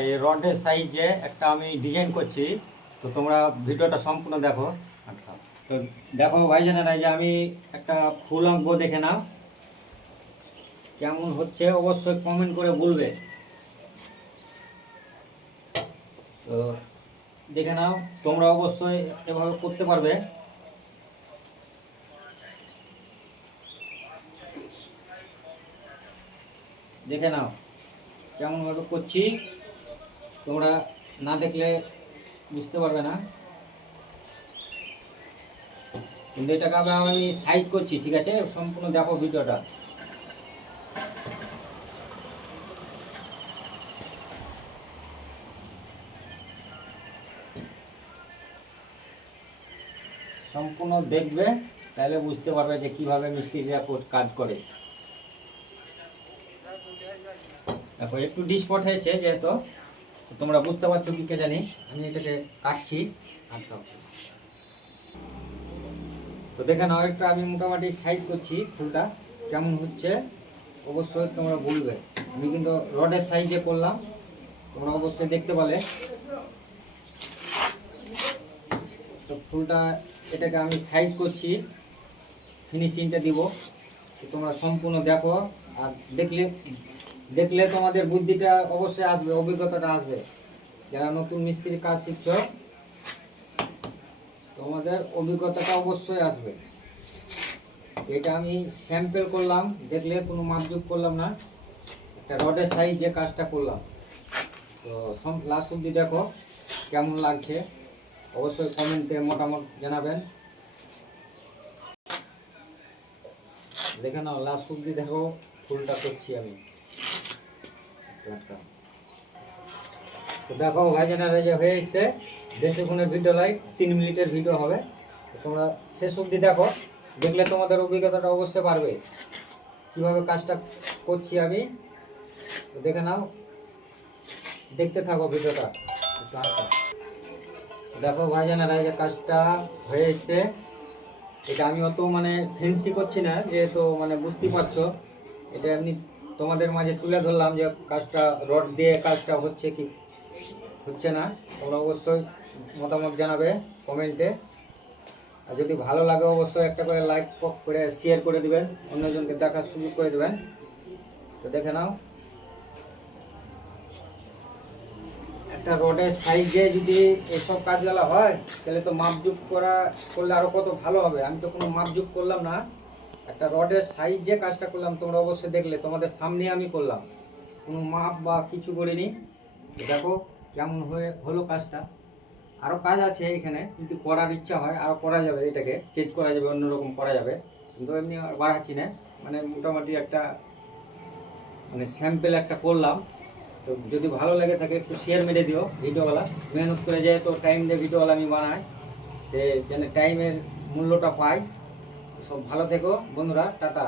এই রডের সাইজে একটা আমি ডিজাইন করছি, তো তোমরা ভিডিওটা সম্পূর্ণ দেখো। আচ্ছা, তো দেখো ভাইজানেরা, যে আমি একটা ফুল আঁকবো, দেখে নাও কেমন হচ্ছে, অবশ্যই কমেন্ট করে বলবে। তো দেখে নাও, তোমরা অবশ্যই এভাবে করতে পারবে। দেখে নাও কেমনভাবে করছি, তোমরা না দেখলে বুঝতে পারবে না। কিন্তু এটাকে আমি সাইজ করছি, ঠিক আছে? সম্পূর্ণ দেখো ভিডিওটা। সম্পূর্ণ দেখবে, তাহলে বুঝতে পারবে যে কিভাবে মিস্ত্রিরা কাজ করে। দেখো একটু ডিসপট হয়েছে, যেহেতু তোমরা বুঝতে পারছো কি কে জানি, আমি এটাকে কাটছি। তো দেখে নাও, একটা আমি মোটামুটি সাইজ করছি, ফুলটা কেমন হচ্ছে অবশ্যই তোমরা বলবে। আমি কিন্তু রডের সাইজে করলাম, তোমরা অবশ্যই দেখতে পালে। তো ফুলটা এটাকে আমি সাইজ করছি, ফিনিশিংটা দিব। তো তোমরা সম্পূর্ণ দেখো, আর দেখলে তোমাদের বুদ্ধিটা অবশ্যই আসবে, অভিজ্ঞতাটা আসবে। যারা নতুন মিস্ত্রির কাজ শিখছ, তোমাদের অভিজ্ঞতাটা অবশ্যই আসবে। এটা আমি স্যাম্পল করলাম, দেখলে কোনো মাপজোক করলাম না, একটা রডের সাইজে কাজটা করলাম। তো লাস্ট অবধি দেখো কেমন লাগছে, অবশ্যই কমেন্টে মতামত জানাবেন। দেখে নাও, লাস্ট অবধি দেখো ফুলটা করছি আমি। তো দেখো ভাইজানেরা, যে হয়ে এসছে, বেশিক্ষণের ভিডিও লাইভ 3 মিনিটের ভিডিও হবে। তো তোমরা শেষ অবধি দেখো, দেখলে তোমাদের অভিজ্ঞতাটা অবশ্যই বাড়বে কীভাবে কাজটা করছি আমি। তো দেখে নাও, দেখতে থাকো ভিডিওটা। দেখো ভাইজানেরা, এই যে কাজটা হয়ে এসছে। এটা আমি অত ফ্যান্সি করছি না, যেহেতু বুঝতে পারছো, এটা এমনি তোমাদের মাঝে তুলে ধরলাম যে কাজটা রড দিয়ে কাজটা হচ্ছে কি হচ্ছে না। তোমরা অবশ্যই মতামত জানাবে কমেন্টে। আর যদি ভালো লাগে অবশ্যই একটা করে লাইক করে শেয়ার করে দিবেন, অন্যজনকে দেখার সুযোগ করে দেবেন। তো দেখে নাও, একটা রডের সাইজে যদি এসব কাজগুলো হয়, তাহলে তো মাপজোক করলে আরও কত ভালো হবে। আমি তো কোনো মাপজোক করলাম না, একটা রডের সাইজে কাজটা করলাম। তোমরা অবশ্যই দেখলে, তোমাদের সামনে আমি করলাম, কোনো মাপ বা কিছু করিনি। দেখো কেমন হলো কাজটা। আরও কাজ আছে এখানে, কিন্তু করার ইচ্ছা হয় আরও করা যাবে, এটাকে চেঞ্জ করা যাবে, অন্যরকম করা যাবে, কিন্তু এমনি আর বাড়াচ্ছি না। মোটামুটি একটা স্যাম্পল একটা করলাম। তো যদি ভালো লাগে থাকে একটু শেয়ার মেরে দিও। ভিডিওওয়ালা মেহনত করে যায়, তো টাইম দিয়ে ভিডিওওয়ালা আমি বানাই, সে যেন টাইমের মূল্যটা পাই। সব ভালো থেকো বন্ধুরা, টাটা।